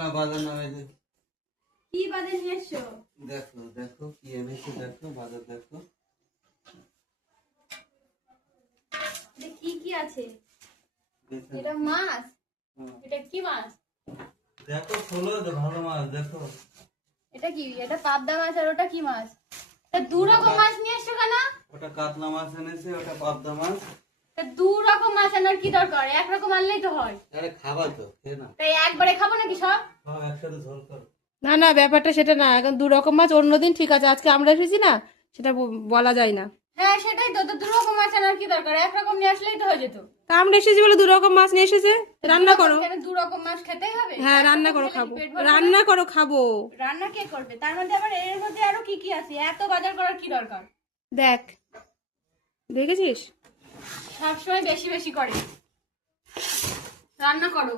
না বাজার না এই যে কি বাজার নিয়ে এসছো? দেখো দেখো কি এনেছি, দেখো বাজার দেখো। কি কি আছে? দেখো। এটা মাছ? এটা কি মাছ? দেখো খোলো, ভালো মাছ দেখো। এটা কি? এটা পাবদা মাছ আর ওটা কি মাছ? তা দু রকম মাছ নিয়ে এসছো কেন? ওটা কাতলা মাছ এনেছে, ওটা পাবদা মাছ। তা দু রকম মাছ আনার কি দরকার? এক রকম আনলেই তো হয়। আরে খাবা তো, খেয়ে না। তাই একবারে খাবো নাকি সব? হ্যাঁ একসাথে ঝোল করো। না না, ব্যাপারটা সেটা না। এখন দু রকম মাছ অন্যদিন ঠিক আছে, আজকে আমরা এসেছি না, সেটা বলা যায় না। হ্যাঁ সেটাই তো, দু রকম মাছ আনার কি দরকার? এক রকম নিয়ে আসলেই তো হয়ে যেত। তা আমরা এসেছি বলে দু রকম মাছ নিয়ে এসেছে। রান্না করো। দু রকম মাছ খেতেই হবে? হ্যাঁ রান্না করো, খাবো। রান্না করো, খাবো। রান্না কে করবে? তার মধ্যে আবার এর মধ্যে আরো কি কি আছে? এত বাজার করার কি দরকার? দেখ, দেখেছিস? সবসময় বেশি বেশি করে। রান্না করো।